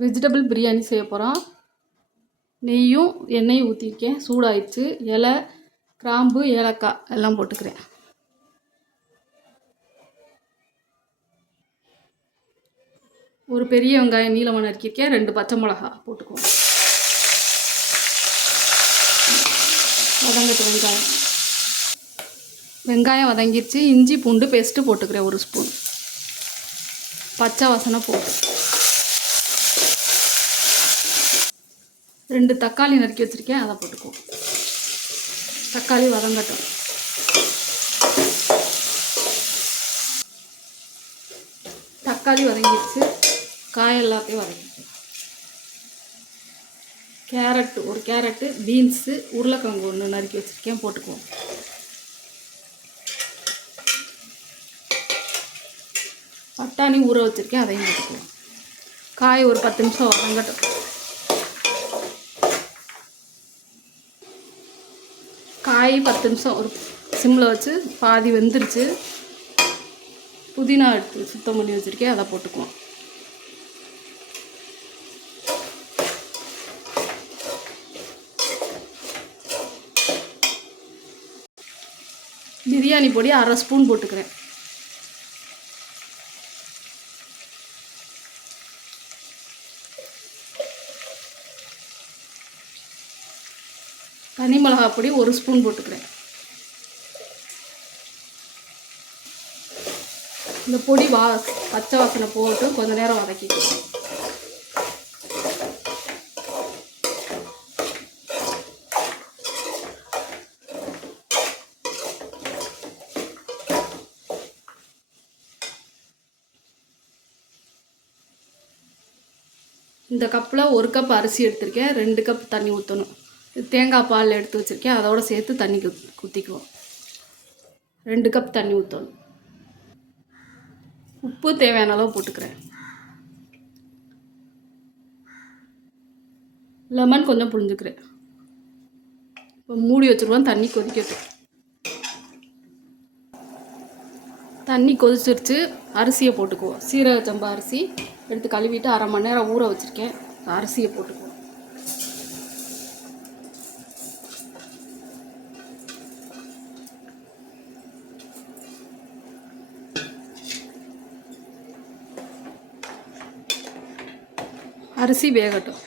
Vegetable biryani செய்ய போகிறோம் நெய்யும் எண்ணெயும் ஊற்றிருக்கேன் சூடாயிடுச்சு. இலை கிராம்பு ஏலக்காய் எல்லாம் போட்டுக்கிறேன். ஒரு பெரிய வெங்காயம் நீளமாக நறுக்கியிருக்கேன் ரெண்டு பச்சை மிளகா போட்டுக்குவோம். வதங்கட்டு வெங்காயம். வெங்காயம் வதங்கிடுச்சு இஞ்சி பூண்டு பேஸ்ட்டு போட்டுக்கிறேன் ஒரு ஸ்பூன். பச்சை வசனை போட்டு ரெண்டு தக்காளி நறுக்கி வச்சுருக்கேன் அதை போட்டுக்குவோம். தக்காளி வதங்கட்டும். தக்காளி வதங்கிடுச்சு. காய் எல்லாத்தையும் வதங்கிடுச்சு கேரட்டு ஒரு கேரட்டு பீன்ஸு உருளைக்கிழங்கு ஒன்று நறுக்கி வச்சுருக்கேன் போட்டுக்குவோம். பட்டாணி ஊற வச்சுருக்கேன் அதையும் போட்டுக்குவோம். காய் ஒரு பத்து நிமிஷம் வதங்கட்டும். காய் பத்து நிமிஷம் ஒரு சிம்மில் வச்சு பாதி வெந்துருச்சு. புதினா எடுத்து சுத்தம் பண்ணி வச்சுருக்கேன். அதை போட்டுக்குவோம். பிரியாணி பொடி அரை ஸ்பூன் போட்டுக்கிறேன். தனி மிளகா பொடி ஒரு ஸ்பூன் போட்டுக்கிறேன். இந்த பொடி வா பச்சை வாசனை போட்டு கொஞ்ச நேரம் வதக்கிக்கலாம் இந்த கப்பில் ஒரு கப் அரிசி எடுத்திருக்கேன் ரெண்டு கப் தண்ணி ஊற்றணும் தேங்காய் பால் எடுத்து வச்சுருக்கேன். அதோட சேர்த்து தண்ணி குத்திக்குவோம். ரெண்டு கப் தண்ணி ஊற்றணும் உப்பு தேவையான அளவு போட்டுக்கிறேன். லெமன் கொஞ்சம் புழிஞ்சுக்கிறேன். இப்போ மூடி வச்சுருவோம். தண்ணி கொதிக்கட்டும். தண்ணி கொதிச்சிருச்சு. அரிசியை போட்டுக்குவோம். சீரக சம்பா அரிசி எடுத்து கழுவிட்டு அரை மணி நேரம் ஊற வச்சுருக்கேன். அரிசியை போட்டுக்குவோம். அரிசி வேகட்டும்.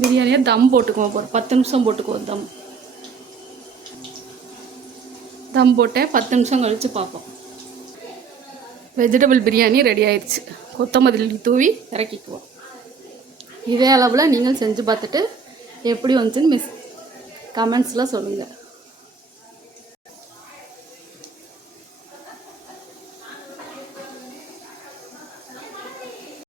பிரியாணியை தம் போட்டுக்குவோம். ஒரு பத்து நிமிஷம் போட்டுக்குவோம் தம். தம் போட்டேன் பத்து நிமிஷம் கழித்து பார்ப்போம். வெஜிடபிள் பிரியாணி ரெடி ஆயிடுச்சு. கொத்தமல்லி தூவி இறக்கிக்குவோம். இதே அளவில் நீங்கள் செஞ்சு பார்த்துட்டு எப்படி வந்துச்சுன்னு மிஸ் கமெண்ட்ஸில் சொல்லுங்கள்